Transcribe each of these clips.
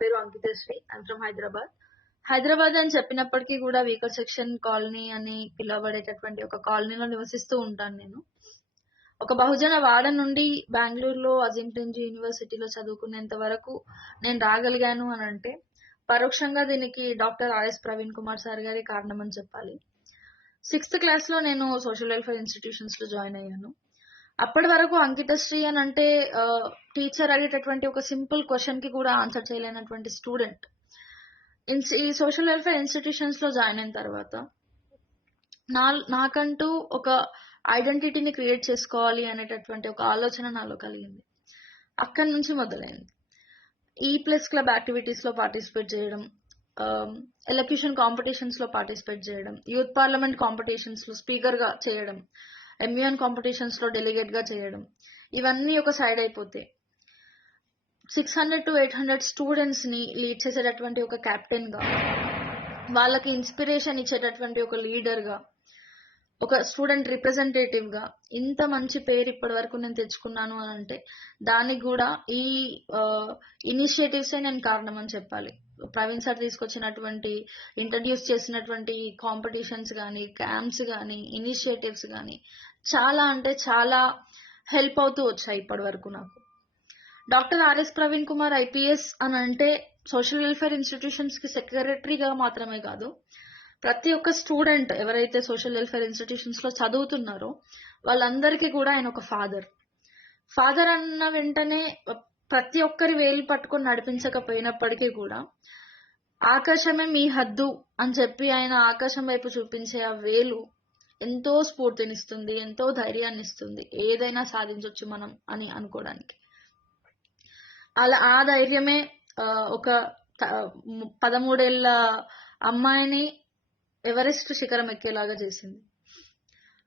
పేరు Ankitashri. I'm from Hyderabad. Hyderabad అని చెప్పినప్పటికీ కూడా వీకర్ సెక్షన్ కాలనీ అని పిలువబడేటటువంటి ఒక కాలనీలో నివసిస్తూ ఉంటాను నేను. ఒక బహుజన వాడ నుండి బెంగుళూరులో అజీం ప్రేమ్జీ యూనివర్సిటీలో చదువుకునేంత వరకు నేను రాగలిగాను అని అంటే పరోక్షంగా దీనికి doctor RS Praveen Kumar sir గారి కారణం అని చెప్పాలి. 6th క్లాస్లో నేను సోషల్ వెల్ఫేర్ ఇన్స్టిట్యూషన్స్ లో జాయిన్ అయ్యాను. అప్పటి వరకు అంకితశ్రీ అని అంటే టీచర్ అడిగేటటువంటి ఒక సింపుల్ క్వశ్చన్ కి కూడా ఆన్సర్ చేయలేనటువంటి స్టూడెంట్. ఈ సోషల్ వెల్ఫేర్ ఇన్స్టిట్యూషన్స్ లో జాయిన్ అయిన తర్వాత నాకంటూ ఒక ఐడెంటిటీని క్రియేట్ చేసుకోవాలి అనేటటువంటి ఒక ఆలోచన నాలో కలిగింది. అక్కడి నుంచి మొదలైంది. E+ క్లబ్ యాక్టివిటీస్ లో పార్టిసిపేట్ చేయడం, ఎలక్యూషన్ కాంపిటీషన్స్ లో పార్టిసిపేట్ చేయడం, యూత్ పార్లమెంట్ కాంపిటీషన్స్ లో స్పీకర్ గా చేయడం, MUN కాంపిటీషన్స్ లో డెలిగేట్ గా చేయడం, ఇవన్నీ ఒక సైడ్ అయిపోతే 600 to 800 స్టూడెంట్స్ ని లీడ్ చేసేటటువంటి ఒక కెప్టెన్ గా, వాళ్ళకి ఇన్స్పిరేషన్ ఇచ్చేటటువంటి ఒక లీడర్ గా, ఒక స్టూడెంట్ రిప్రజెంటేటివ్ గా ఇంత మంచి పేరు ఇప్పటి వరకు నేను తెచ్చుకున్నాను అని అంటే దానికి కూడా ఈ ఇనిషియేటివ్సే నేను కారణం అని చెప్పాలి. ప్రవీణ్ సార్ తీసుకొచ్చినటువంటి ఇంట్రడ్యూస్ చేసినటువంటి కాంపిటీషన్స్ కానీ, క్యాంప్స్ కానీ, ఇనిషియేటివ్స్ కానీ చాలా అంటే చాలా హెల్ప్ అవుతూ వచ్చాయి ఇప్పటి వరకు నాకు. Doctor RS Praveen Kumar IPS అని అంటే సోషల్ వెల్ఫేర్ ఇన్స్టిట్యూషన్స్ కి సెక్రటరీగా మాత్రమే కాదు, ప్రతి ఒక్క స్టూడెంట్ ఎవరైతే సోషల్ వెల్ఫేర్ ఇన్స్టిట్యూషన్స్ లో చదువుతున్నారో వాళ్ళందరికీ కూడా ఆయన ఒక ఫాదర్ అన్న వెంటనే ప్రతి ఒక్కరి వేలు పట్టుకొని నడిపించకపోయినప్పటికీ కూడా ఆకాశమే మీ హద్దు అని చెప్పి ఆయన ఆకాశం వైపు చూపించే ఆ వేలు ఎంతో స్ఫూర్తినిస్తుంది, ఎంతో ధైర్యాన్ని ఇస్తుంది, ఏదైనా సాధించవచ్చు మనం అని అనుకోవడానికి. అలా ఆ ధైర్యమే ఒక 13 ఏళ్ల అమ్మాయిని ఎవరెస్ట్ శిఖరం ఎక్కేలాగా చేసింది.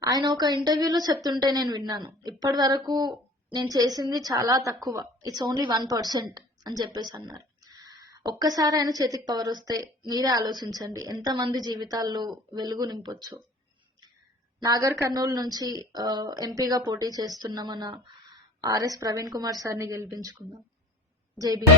ఆయన ఒక ఇంటర్వ్యూలో చెప్తుంటే నేను విన్నాను, ఇప్పటి వరకు నేను చేసింది చాలా తక్కువ, ఇట్స్ ఓన్లీ 1% అని చెప్పేసి అన్నారు. ఒక్కసారి ఆయన చేతికి పవర్ వస్తే మీరే ఆలోచించండి ఎంతమంది జీవితాల్లో వెలుగు నింపొచ్చు. నాగర్ కర్నూలు నుంచి ఎంపీగా పోటీ చేస్తున్న మన ఆర్ఎస్ ప్రవీణ్ కుమార్ సార్ని గెలిపించుకుందాం. జై భీమ్.